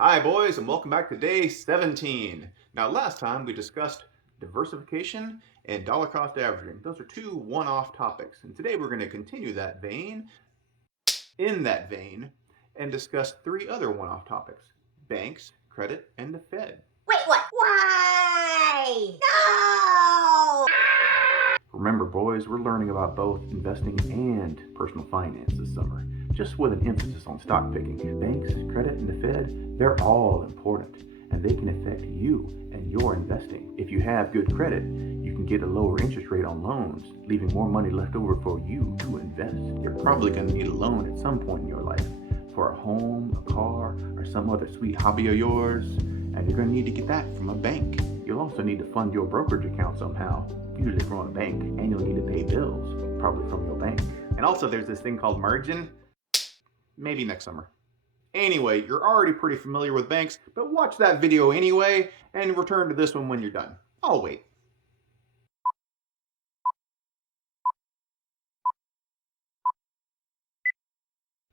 Hi, boys, and welcome back to day 17. Now, last time we discussed diversification and dollar cost averaging. Those are two one off topics. And today we're going to continue in that vein, and discuss three other one off topics: banks, credit, and the Fed. Wait, what? Why? No! Remember, boys, we're learning about both investing and personal finance this summer, just with an emphasis on stock picking. Banks, credit, and the Fed, they're all important, and they can affect you and your investing. If you have good credit, you can get a lower interest rate on loans, leaving more money left over for you to invest. You're probably going to need a loan at some point in your life for a home, a car, or some other sweet hobby of yours, and you're going to need to get that from a bank. You'll also need to fund your brokerage account somehow, usually from a bank, and you'll need to pay bills, probably from your bank. And also there's this thing called margin. Maybe next summer. Anyway, you're already pretty familiar with banks, but watch that video anyway, and return to this one when you're done. I'll wait.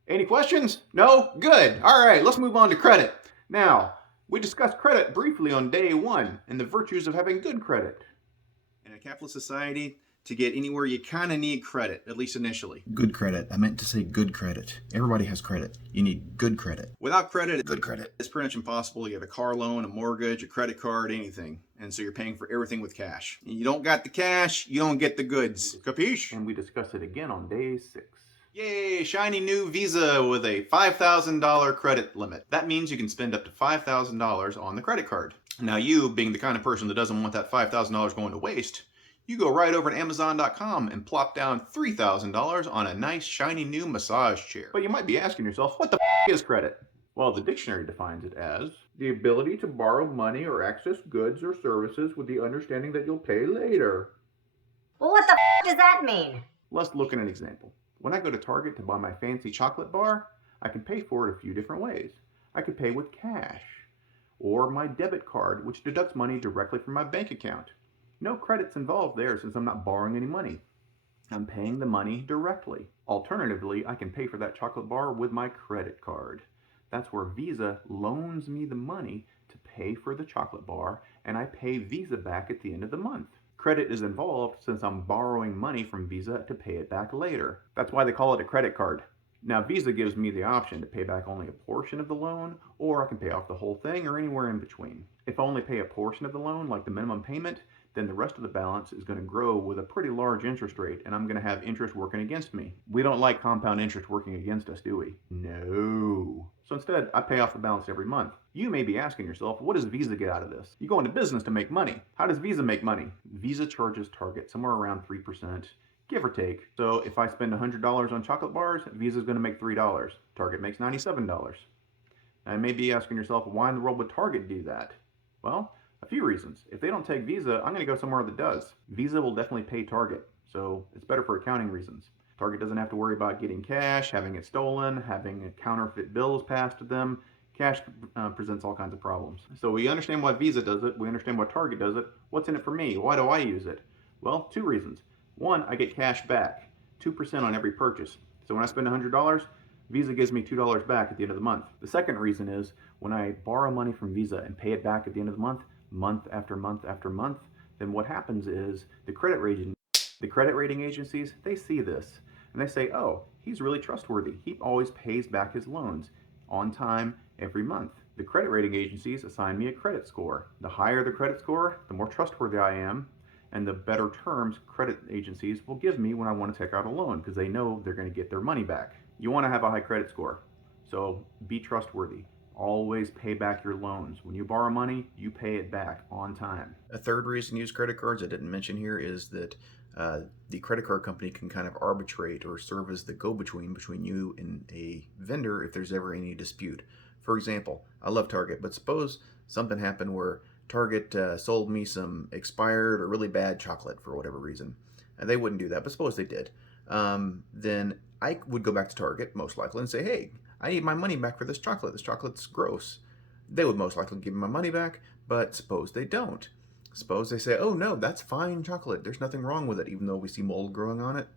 Any questions? No? Good. All right, let's move on to credit. Now, we discussed credit briefly on day one and the virtues of having good credit. In a capitalist society, to get anywhere, you kind of need credit, at least initially. Good credit. I meant to say good credit. Everybody has credit. You need good credit. Without credit, Good credit. it's pretty much impossible. You have a car loan, a mortgage, a credit card, anything. And so you're paying for everything with cash. You don't got the cash, you don't get the goods. Capiche? And we discuss it again on day 6. Yay, shiny new Visa with a $5,000 credit limit. That means you can spend up to $5,000 on the credit card. Now you, being the kind of person that doesn't want that $5,000 going to waste, you go right over to Amazon.com and plop down $3,000 on a nice shiny new massage chair. But you might be asking yourself, what the is credit? Well, the dictionary defines it as the ability to borrow money or access goods or services with the understanding that you'll pay later. Well, what the does that mean? Let's look at an example. When I go to Target to buy my fancy chocolate bar, I can pay for it a few different ways. I could pay with cash, or my debit card, which deducts money directly from my bank account. No credits involved there since I'm not borrowing any money. I'm paying the money directly. Alternatively, I can pay for that chocolate bar with my credit card. That's where Visa loans me the money to pay for the chocolate bar, and I pay Visa back at the end of the month. Credit is involved since I'm borrowing money from Visa to pay it back later. That's why they call it a credit card. Now, Visa gives me the option to pay back only a portion of the loan, or I can pay off the whole thing, or anywhere in between. If I only pay a portion of the loan, like the minimum payment, then the rest of the balance is going to grow with a pretty large interest rate, and I'm going to have interest working against me. We don't like compound interest working against us, do we? No. So instead, I pay off the balance every month. You may be asking yourself, what does Visa get out of this? You go into business to make money. How does Visa make money? Visa charges Target somewhere around 3%, give or take. So if I spend $100 on chocolate bars, Visa's going to make $3. Target makes $97. Now, you may be asking yourself, why in the world would Target do that? Well, a few reasons. If they don't take Visa, I'm going to go somewhere that does. Visa will definitely pay Target, so it's better for accounting reasons. Target doesn't have to worry about getting cash, having it stolen, having counterfeit bills passed to them. Cash presents all kinds of problems. So we understand why Visa does it. We understand why Target does it. What's in it for me? Why do I use it? Well, 2 reasons. One, I get cash back, 2% on every purchase. So when I spend $100, Visa gives me $2 back at the end of the month. The second reason is when I borrow money from Visa and pay it back at the end of the month after month after month, then what happens is the credit rating agencies, they see this and they say, oh, he's really trustworthy. He always pays back his loans on time every month. The credit rating agencies assign me a credit score. The higher the credit score, the more trustworthy I am, and the better terms credit agencies will give me when I want to take out a loan because they know they're going to get their money back. You want to have a high credit score, so be trustworthy. Always pay back your loans. When you borrow money, you pay it back on time. A third reason to use credit cards I didn't mention here is that the credit card company can kind of arbitrate or serve as the go-between between you and a vendor if there's ever any dispute. For example, I love Target, but suppose something happened where Target sold me some expired or really bad chocolate for whatever reason. And they wouldn't do that, but suppose they did. Then I would go back to Target, most likely, and say, hey, I need my money back for this chocolate. This chocolate's gross. They would most likely give me my money back, but suppose they don't. Suppose they say, oh no, that's fine chocolate. There's nothing wrong with it, even though we see mold growing on it.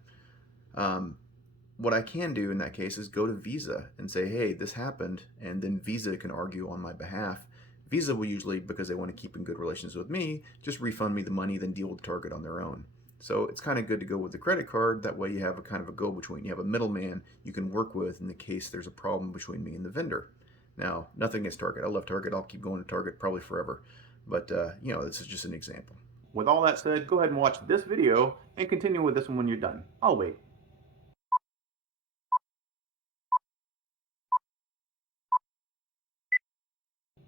What I can do in that case is go to Visa and say, hey, this happened, and then Visa can argue on my behalf. Visa will usually, because they want to keep in good relations with me, just refund me the money, then deal with Target on their own. So it's kind of good to go with the credit card. That way you have a kind of a go-between. You have a middleman you can work with in the case there's a problem between me and the vendor. Now, nothing against Target. I love Target. I'll keep going to Target probably forever. But, this is just an example. With all that said, go ahead and watch this video and continue with this one when you're done. I'll wait.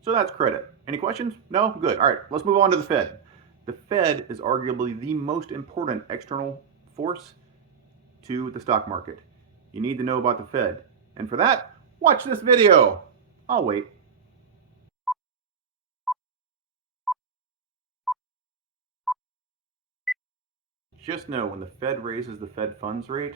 So that's credit. Any questions? No? Good. All right, let's move on to the Fed. The Fed is arguably the most important external force to the stock market. You need to know about the Fed. And for that, watch this video. I'll wait. Just know when the Fed raises the Fed funds rate,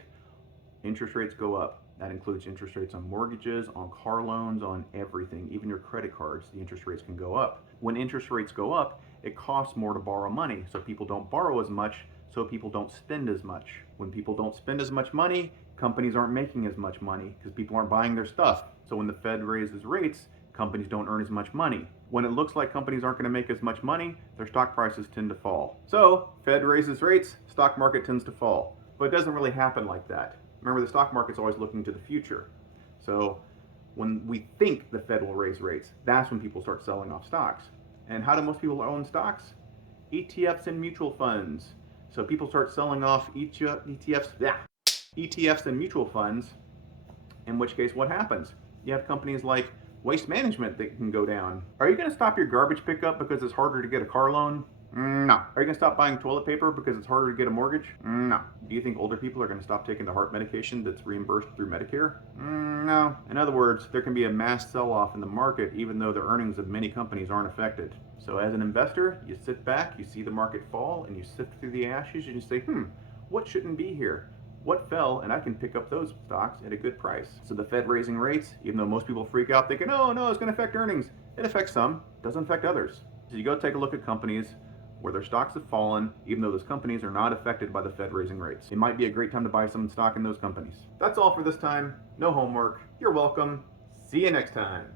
interest rates go up. That includes interest rates on mortgages, on car loans, on everything, even your credit cards, the interest rates can go up. When interest rates go up, it costs more to borrow money, so people don't borrow as much, so people don't spend as much. When people don't spend as much money, companies aren't making as much money because people aren't buying their stuff. So when the Fed raises rates, companies don't earn as much money. When it looks like companies aren't going to make as much money, their stock prices tend to fall. So, Fed raises rates, stock market tends to fall. But it doesn't really happen like that. Remember, the stock market's always looking to the future. So, when we think the Fed will raise rates, that's when people start selling off stocks. And how do most people own stocks? ETFs and mutual funds. So people start selling off ETFs and mutual funds, in which case what happens? You have companies like Waste Management that can go down. Are you going to stop your garbage pickup because it's harder to get a car loan? No. Are you going to stop buying toilet paper because it's harder to get a mortgage? No. Do you think older people are going to stop taking the heart medication that's reimbursed through Medicare? No. In other words, there can be a mass sell-off in the market even though the earnings of many companies aren't affected. So as an investor, you sit back, you see the market fall, and you sift through the ashes and you say, what shouldn't be here? What fell, and I can pick up those stocks at a good price. So the Fed raising rates, even though most people freak out thinking, oh no, it's going to affect earnings, it affects some, doesn't affect others. So you go take a look at companies where their stocks have fallen, even though those companies are not affected by the Fed raising rates. It might be a great time to buy some stock in those companies. That's all for this time. No homework. You're welcome. See you next time.